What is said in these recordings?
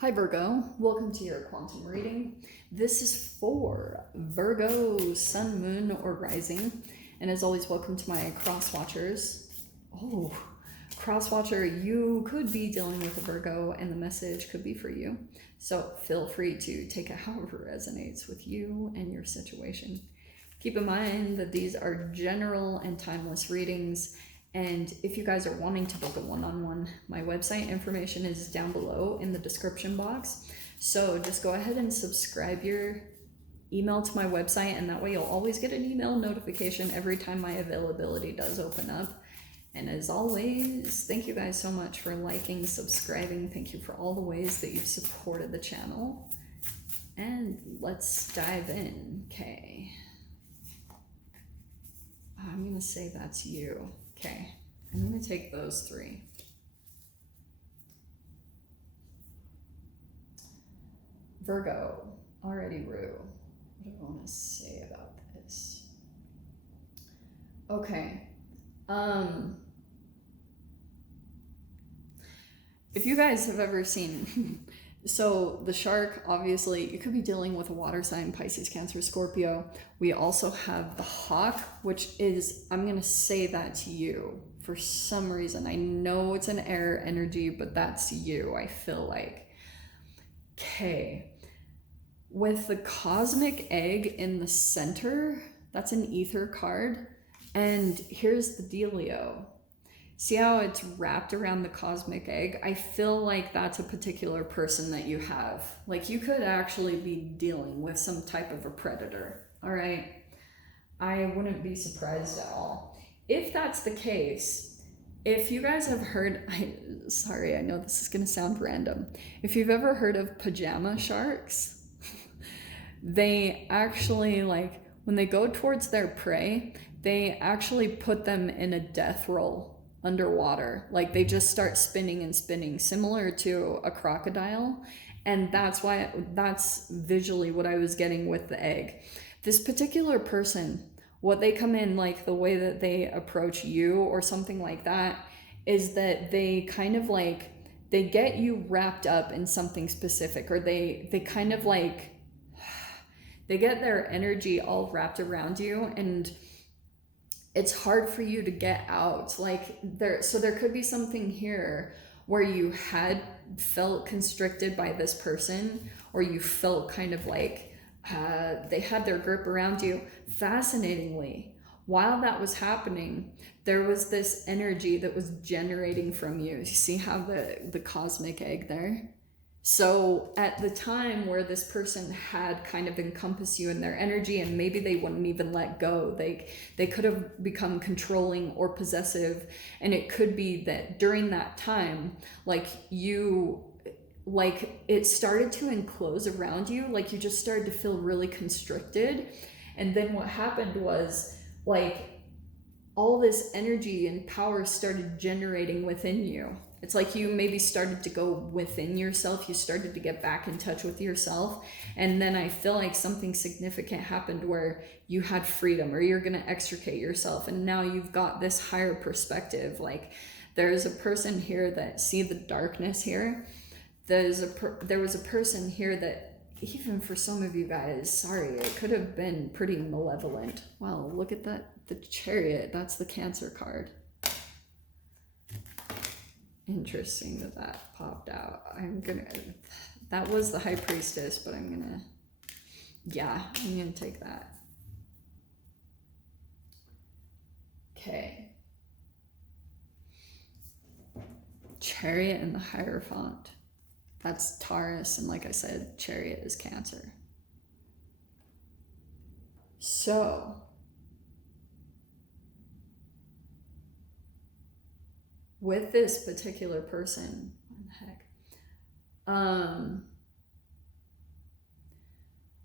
Hi Virgo, welcome to your quantum reading. This is for Virgo, Sun, Moon, or Rising. And as always, welcome to my cross watchers. Oh, cross watcher, you could be dealing with a Virgo and the message could be for you. So feel free to take it however resonates with you and your situation. Keep in mind that these are general and timeless readings. And if you guys are wanting to book a one-on-one, my website information is down below in the description box. So just go ahead and subscribe your email to my website, and that way you'll always get an email notification every time my availability does open up. And as always, thank you guys so much for liking, subscribing. Thank you for all the ways that you've supported the channel. And let's dive in. Okay. I'm going to say that's you. Okay, I'm going to take those three. Virgo, already Rue. What do I want to say about this? Okay. If you guys have ever seen, so the shark, obviously, you could be dealing with a water sign, Pisces, Cancer, Scorpio. We also have the hawk, which is, I'm going to say that to you for some reason. I know it's an air energy, but that's you, I feel like. Okay. With the cosmic egg in the center, that's an ether card. And here's the dealio. See how it's wrapped around the cosmic egg? I feel like that's a particular person that you have. Like you could actually be dealing with some type of a predator, all right? I wouldn't be surprised at all. If that's the case, if you guys have heard, sorry, I know this is gonna sound random. If you've ever heard of pajama sharks, they actually, like, when they go towards their prey, they actually put them in a death roll underwater. Like they just start spinning and spinning, similar to a crocodile. And that's visually what I was getting with the egg. This particular person, what they come in, like the way that they approach you or something like that, is that they kind of like, they get you wrapped up in something specific, or they kind of like, they get their energy all wrapped around you, and it's hard for you to get out. Like there could be something here where you had felt constricted by this person, or you felt kind of like they had their grip around you. Fascinatingly, while that was happening, there was this energy that was generating from you. You see how the cosmic egg there? So at the time where this person had kind of encompassed you in their energy, and maybe they wouldn't even let go, they could have become controlling or possessive. And it could be that during that time, like it started to enclose around you, like you just started to feel really constricted. And then what happened was, like, all this energy and power started generating within you. It's like you maybe started to go within yourself. You started to get back in touch with yourself. And then I feel like something significant happened where you had freedom, or you're going to extricate yourself. And now you've got this higher perspective. Like there's a person here that, see the darkness here? There was a person here that, even for some of you guys, sorry, it could have been pretty malevolent. Wow, look at that. The Chariot, that's the Cancer card. Interesting that popped out. That was the High Priestess, but I'm gonna take that. Okay. Chariot and the Hierophant. That's Taurus, and like I said, Chariot is Cancer. So, with this particular person, what the heck?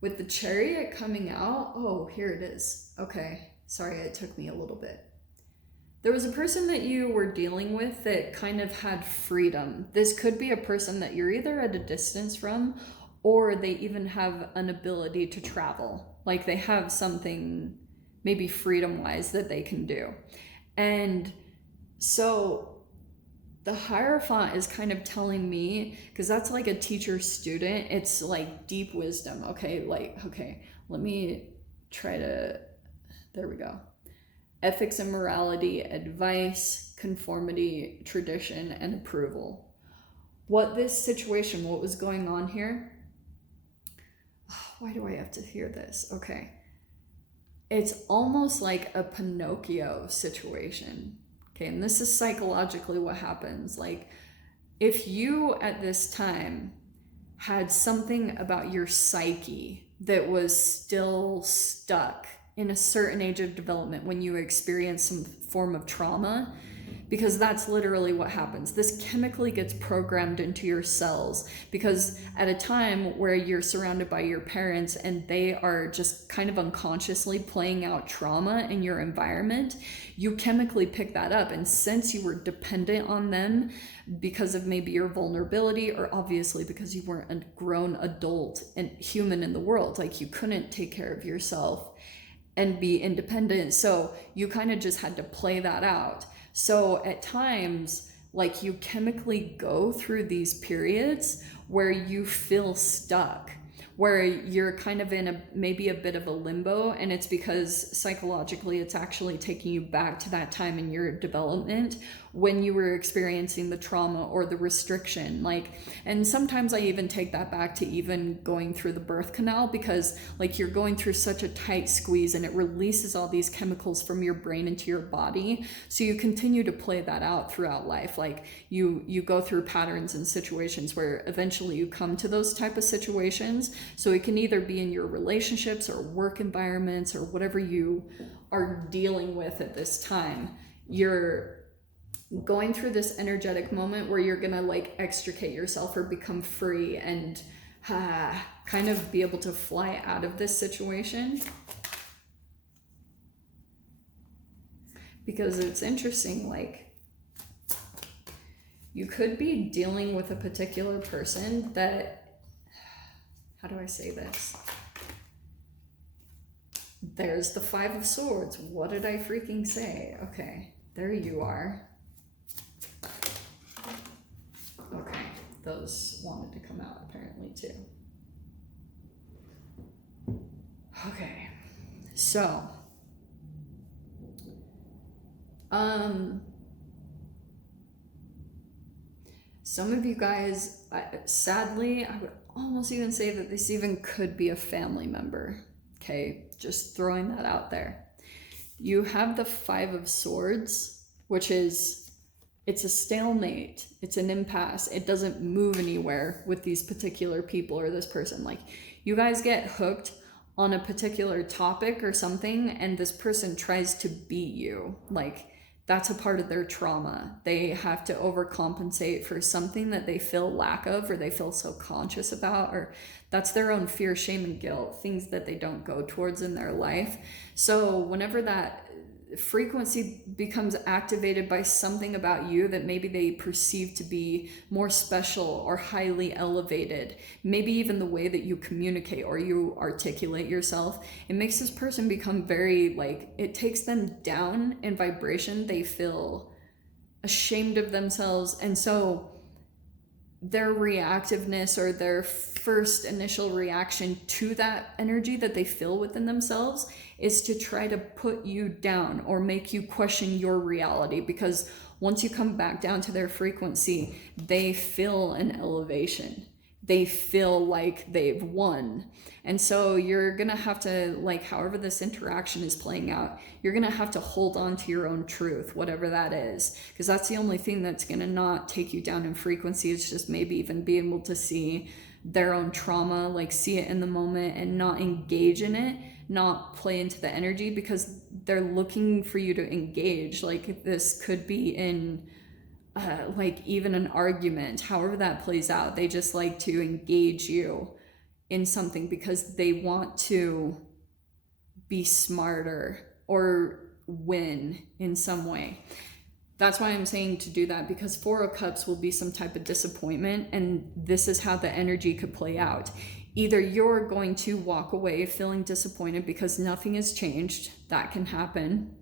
With the Chariot coming out, oh, here it is. Okay, sorry, it took me a little bit. There was a person that you were dealing with that kind of had freedom. This could be a person that you're either at a distance from, or they even have an ability to travel. Like they have something, maybe freedom-wise, that they can do. And so The hierophant is kind of telling me, because that's like a teacher student, it's like deep wisdom. Okay, like, okay, let me try to, there we go. Ethics and morality, advice, conformity, tradition, and approval. What this situation, what was going on here? Why do I have to hear this? Okay. It's almost like a Pinocchio situation. Okay, and this is psychologically what happens. Like, if you at this time had something about your psyche that was still stuck in a certain age of development when you experience some form of trauma, because that's literally what happens. This chemically gets programmed into your cells, because at a time where you're surrounded by your parents and they are just kind of unconsciously playing out trauma in your environment, you chemically pick that up. And since you were dependent on them because of maybe your vulnerability, or obviously because you weren't a grown adult and human in the world, like you couldn't take care of yourself and be independent, so you kind of just had to play that out. So at times, like, you chemically go through these periods where you feel stuck, where you're kind of in maybe a bit of a limbo, and it's because psychologically it's actually taking you back to that time in your development when you were experiencing the trauma or the restriction. Like, and sometimes I even take that back to even going through the birth canal, because like you're going through such a tight squeeze and it releases all these chemicals from your brain into your body, so you continue to play that out throughout life. Like you go through patterns and situations where eventually you come to those type of situations. So it can either be in your relationships or work environments or whatever you are dealing with at this time. You're going through this energetic moment where you're gonna like extricate yourself or become free and kind of be able to fly out of this situation. Because it's interesting, like, you could be dealing with a particular person that, how do I say this? There's the Five of Swords. What did I freaking say? Okay, there you are. Okay, those wanted to come out apparently too. Okay, so some of you guys, sadly, I would almost even say that this even could be a family member. Okay, just throwing that out there. You have the Five of Swords, which is, it's a stalemate. It's an impasse. It doesn't move anywhere with these particular people or this person. Like, you guys get hooked on a particular topic or something, and this person tries to beat you. Like, that's a part of their trauma. They have to overcompensate for something that they feel lack of, or they feel so conscious about, or that's their own fear, shame, and guilt, things that they don't go towards in their life. So whenever that frequency becomes activated by something about you that maybe they perceive to be more special or highly elevated, maybe even the way that you communicate or you articulate yourself, it makes this person become very, like, it takes them down in vibration. They feel ashamed of themselves, and so their reactiveness, or their first initial reaction to that energy that they feel within themselves, is to try to put you down or make you question your reality, because once you come back down to their frequency, they feel an elevation. They feel like they've won. And so you're gonna have to, like, however this interaction is playing out, you're gonna have to hold on to your own truth, whatever that is, because that's the only thing that's gonna not take you down in frequency. It's just maybe even be able to see their own trauma, like see it in the moment and not engage in it, not play into the energy, because they're looking for you to engage. Like, this could be in like even an argument, however that plays out. They just like to engage you in something because they want to be smarter or win in some way. That's why I'm saying to do that, because Four of Cups will be some type of disappointment, and this is how the energy could play out. Either you're going to walk away feeling disappointed because nothing has changed. That can happen.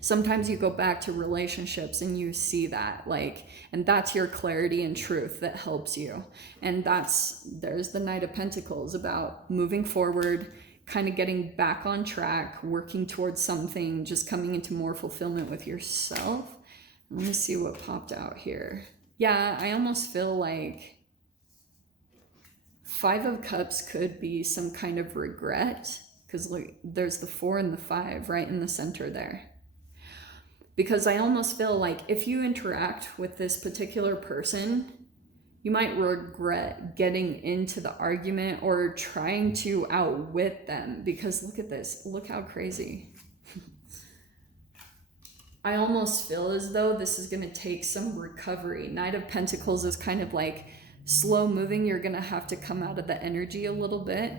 Sometimes you go back to relationships and you see that, like, and that's your clarity and truth that helps you. And there's the Knight of Pentacles, about moving forward, kind of getting back on track, working towards something, just coming into more fulfillment with yourself. Let me see what popped out here. Yeah, I almost feel like Five of Cups could be some kind of regret, because look, there's the 4 and the 5 right in the center there. Because I almost feel like if you interact with this particular person, you might regret getting into the argument or trying to outwit them, because look at this. Look how crazy. I almost feel as though this is going to take some recovery. Knight of Pentacles is kind of like slow moving. You're going to have to come out of the energy a little bit.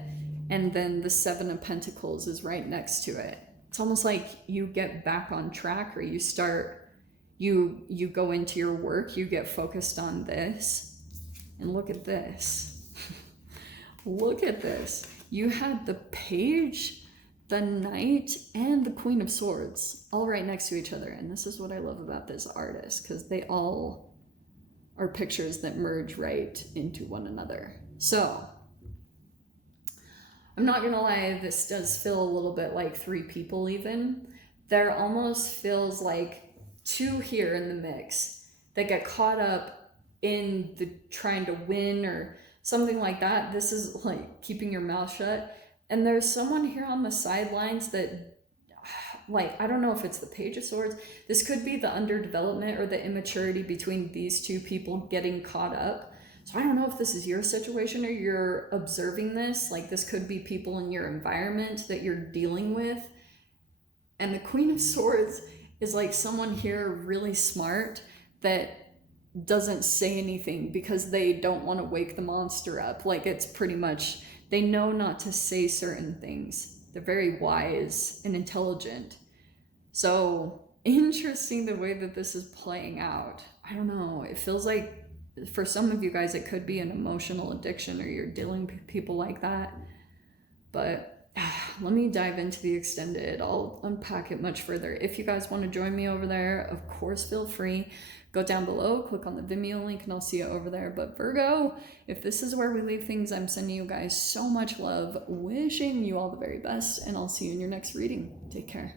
And then the 7 of Pentacles is right next to it. It's almost like you get back on track, or you start, you go into your work, you get focused on this. And look at this. Look at this. You had the Page, the Knight, and the Queen of Swords all right next to each other. And this is what I love about this artist, because they all are pictures that merge right into one another. So I'm not gonna lie, this does feel a little bit like 3 people even. There almost feels like 2 here in the mix that get caught up in the trying to win or something like that. This is like keeping your mouth shut. And there's someone here on the sidelines that, like, I don't know if it's the Page of Swords. This could be the underdevelopment or the immaturity between these 2 people getting caught up. So I don't know if this is your situation or you're observing this. Like, this could be people in your environment that you're dealing with. And the Queen of Swords is like someone here really smart that doesn't say anything because they don't want to wake the monster up. Like, it's pretty much, they know not to say certain things. They're very wise and intelligent. So interesting the way that this is playing out. I don't know. It feels like for some of you guys, it could be an emotional addiction, or you're dealing with people like that. But let me dive into the extended. I'll unpack it much further. If you guys want to join me over there, of course, feel free. Go down below, click on the Vimeo link, and I'll see you over there. But Virgo, if this is where we leave things, I'm sending you guys so much love, wishing you all the very best, and I'll see you in your next reading. Take care.